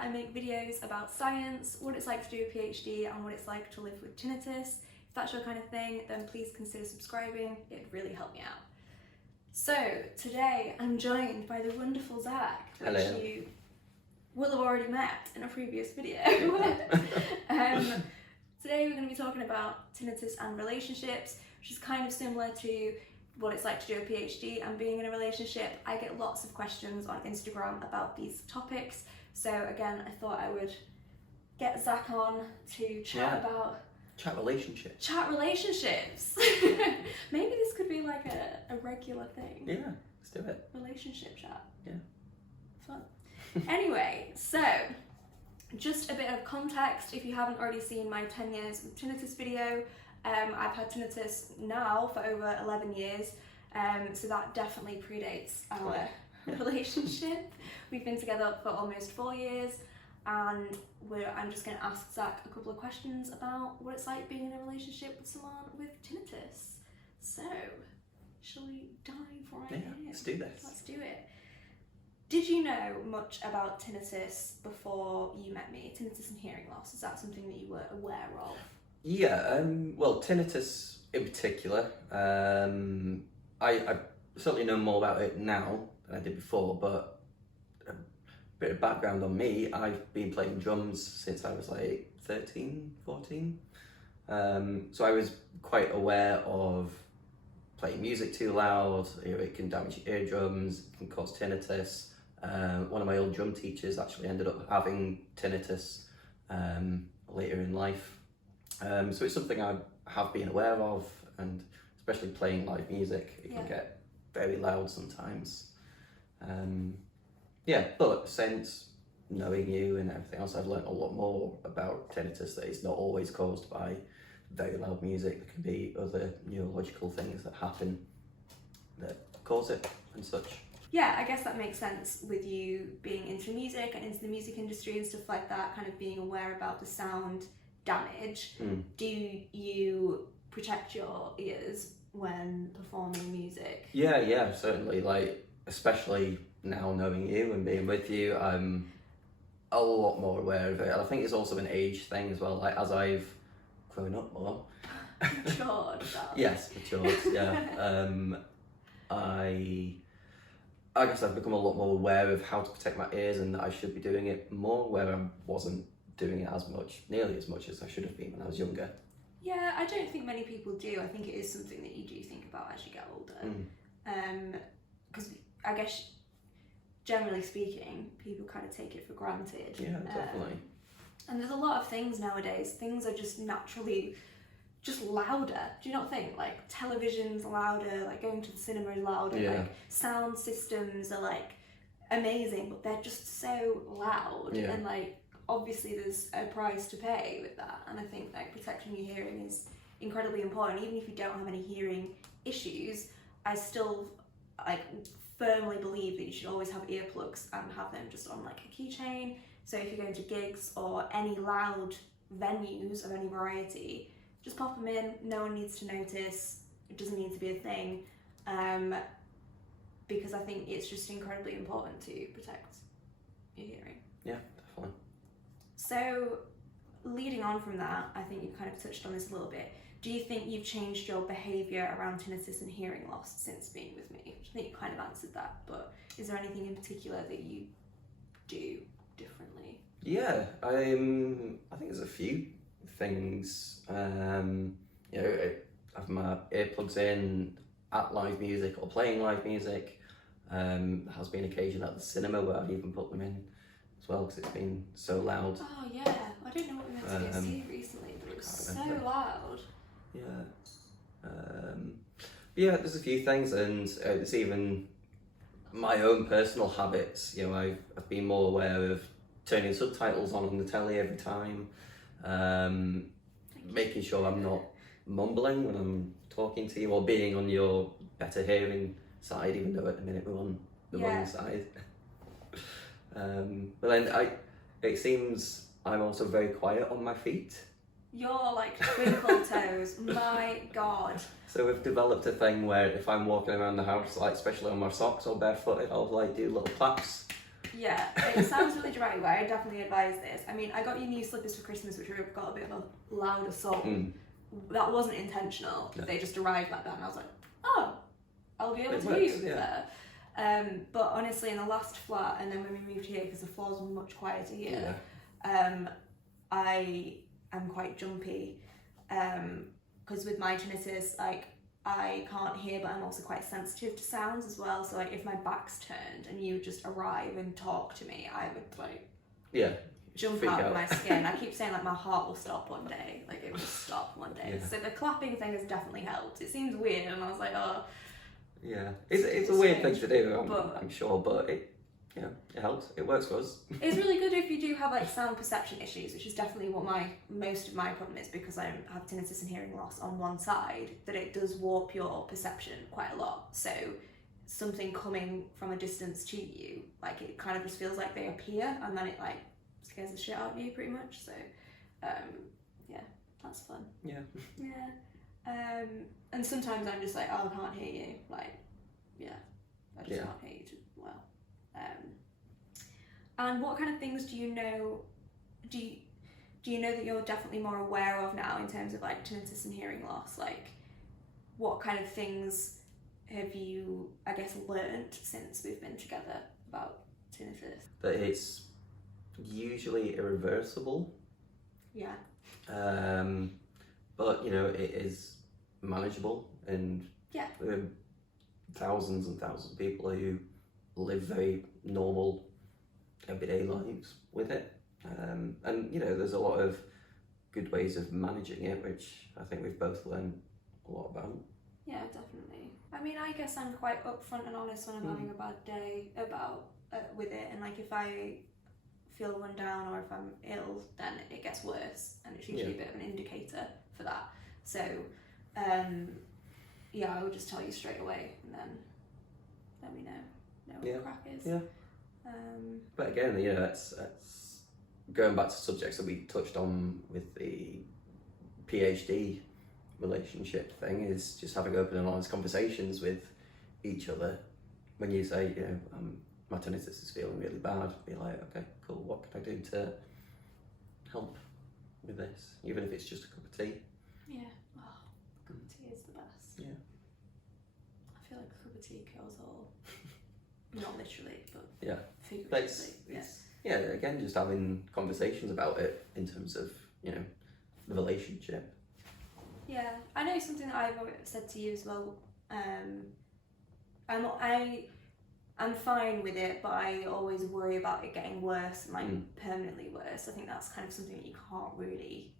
I make videos about science, what it's like to do a PhD, and what it's like to live with tinnitus. If that's your kind of thing, then please consider subscribing. It'd really help me out. So today I'm joined by the wonderful Zach, which Hello. you will have already met in a previous video. Today we're going to be talking about tinnitus and relationships, which is kind of similar to what it's like to do a PhD and being in a relationship. I get lots of questions on Instagram about these topics, so again I thought I would get Zach on to chat about relationships. Chat relationships. Maybe this could be like a regular thing. Yeah, let's do it. Relationship chat. Yeah. Fun. Anyway, so just a bit of context if you haven't already seen my 10 years with tinnitus video. I've had tinnitus now for over 11 years, so that definitely predates our relationship. We've been together for almost 4 years, and I'm just going to ask Zach a couple of questions about what it's like being in a relationship with someone with tinnitus. So, shall we dive right in? Let's do this. Let's do it. Did you know much about tinnitus before you met me? Tinnitus and hearing loss, is that something that you were aware of? Yeah, well, tinnitus in particular, I certainly know more about it now than I did before, but a bit of background on me, I've been playing drums since I was like 13, 14, so I was quite aware of playing music too loud. It can damage your eardrums, it can cause tinnitus. One of my old drum teachers actually ended up having tinnitus later in life. So it's something I have been aware of, and especially playing live music, it can get very loud sometimes. But since knowing you and everything else, I've learned a lot more about tinnitus, that it's not always caused by very loud music. There can be other neurological things that happen that cause it and such. Yeah, I guess that makes sense with you being into music and into the music industry and stuff like that, kind of being aware about the sound damage. Do you protect your ears when performing music? Yeah, certainly. Like, especially now knowing you and being with you, I'm a lot more aware of it. And I think it's also an age thing as well. Like, as I've grown up more. Matured. Yes, matured. Yeah. I guess I've become a lot more aware of how to protect my ears, and that I should be doing it more, where I wasn't doing it nearly as much as I should have been when I was younger. Yeah, I don't think many people do. I think it is something that you do think about as you get older. Because I guess, generally speaking, people kind of take it for granted. Yeah, definitely. And there's a lot of things nowadays. Things are just naturally just louder. Do you not think? Like, television's louder, like going to the cinema is louder, like sound systems are like amazing, but they're just so loud. And like, obviously there's a price to pay with that, and I think like protecting your hearing is incredibly important. Even if you don't have any hearing issues, I still like firmly believe that you should always have earplugs and have them just on like a keychain. So if you're going to gigs or any loud venues of any variety, just pop them in. No one needs to notice. It doesn't need to be a thing, because I think it's just incredibly important to protect your hearing. Yeah, definitely. So, leading on from that, I think you kind of touched on this a little bit. Do you think you've changed your behaviour around tinnitus and hearing loss since being with me? I think you kind of answered that, but is there anything in particular that you do differently? Yeah, I think there's a few things. I have my earplugs in at live music or playing live music. There has been occasion at the cinema where I've even put them in as well, because it's been so loud. Oh yeah, I don't know what we went to go see recently, but it was so loud. Yeah, there's a few things, and there's even my own personal habits. I've been more aware of turning subtitles on the telly every time, making sure I'm not mumbling when I'm talking to you, or being on your better hearing side, even though at the minute we're on the wrong side. But then it seems I'm also very quiet on my feet. You're like twinkle toes, my god. So we've developed a thing where if I'm walking around the house, like especially on my socks or barefooted, I'll like do little claps Yeah, it sounds really dramatic, but I definitely advise this. I mean, I got you new slippers for Christmas, which have got a bit of a louder sole. That wasn't intentional. No. They just arrived like that, and I was like, oh, I'll be able to hear you there. But honestly, in the last flat, and then when we moved here, because the floors were much quieter here, I am quite jumpy. Because with my tinnitus, like, I can't hear, but I'm also quite sensitive to sounds as well. So like, if my back's turned and you just arrive and talk to me, I would like jump out of my skin. I keep saying like my heart will stop one day, like it will stop one day. So the clapping thing has definitely helped. It seems weird, and I was like, oh. Yeah, it's a weird thing to do, I'm sure, but it helps. It works for us. It's really good if you do have like sound perception issues, which is definitely what most of my problem is, because I have tinnitus and hearing loss on one side, that it does warp your perception quite a lot. So something coming from a distance to you, like it kind of just feels like they appear, and then it like scares the shit out of you pretty much. So yeah, that's fun. Yeah. And sometimes I'm just like, oh, I can't hear you. Like, I just can't hear you too well. And what kind of things do you know? Do you know that you're definitely more aware of now in terms of like tinnitus and hearing loss? Like, what kind of things have you, I guess, learnt since we've been together about tinnitus? That it's usually irreversible. Yeah. But it is manageable, and there are thousands and thousands of people who live very normal everyday lives with it, and there's a lot of good ways of managing it, which I think we've both learned a lot about. Yeah, definitely. I mean, I guess I'm quite upfront and honest when I'm having a bad day about with it, and like if I feel run down or if I'm ill, then it gets worse, and it's usually a bit of an indicator for that. So I would just tell you straight away, and then let me know what the crack is. Yeah. But again, that's going back to subjects that we touched on with the PhD relationship thing, is just having open and honest conversations with each other. When you say, my tinnitus is feeling really bad, be like, okay, cool, what can I do to help with this? Even if it's just a cup of tea. Yeah, a cup of tea is the best. Yeah. I feel like a cup of tea kills all. Not literally, but figuratively. Again, just having conversations about it in terms of, the relationship. Yeah, I know something that I've said to you as well. I'm fine with it, but I always worry about it getting worse, like permanently worse. I think that's kind of something that you can't really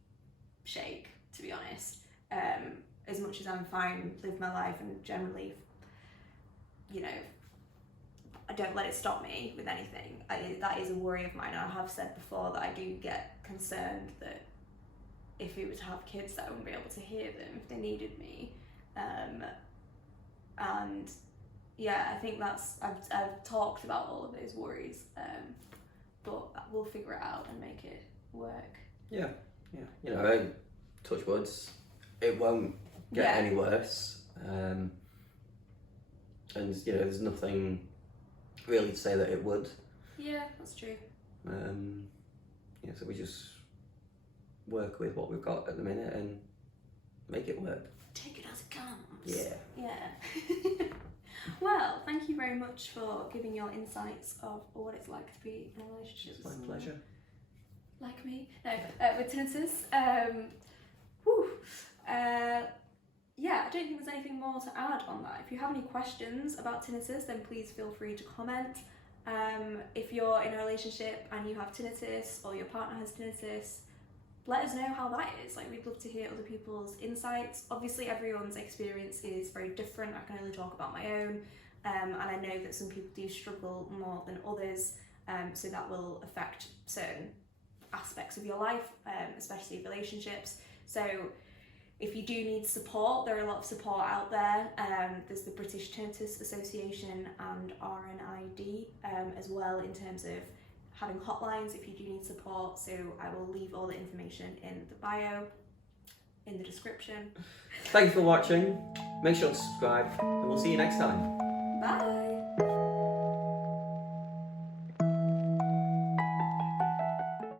shake, to be honest. As much as I'm fine, live my life, and generally, I don't let it stop me with anything. That is a worry of mine. I have said before that I do get concerned that if we were to have kids, that I wouldn't be able to hear them if they needed me. I think I've talked about all of those worries, but we'll figure it out and make it work. Yeah. Touch woods, it won't get any worse, and there's nothing really to say that it would. Yeah, that's true. So we just work with what we've got at the minute and make it work. Take it as it comes. Yeah. Well, thank you very much for giving your insights of what it's like to be in a relationship. It's my pleasure. Like me. No, with tinnitus. I don't think there's anything more to add on that. If you have any questions about tinnitus, then please feel free to comment. If you're in a relationship and you have tinnitus, or your partner has tinnitus, let us know how that is. Like, we'd love to hear other people's insights. Obviously, everyone's experience is very different. I can only talk about my own, and I know that some people do struggle more than others, so that will affect certain aspects of your life, especially relationships. So if you do need support, there are a lot of support out there. There's the British Tinnitus Association and RNID as well, in terms of having hotlines if you do need support. So I will leave all the information in the bio, in the description. Thank you for watching. Make sure to subscribe, and we'll see you next time. Bye.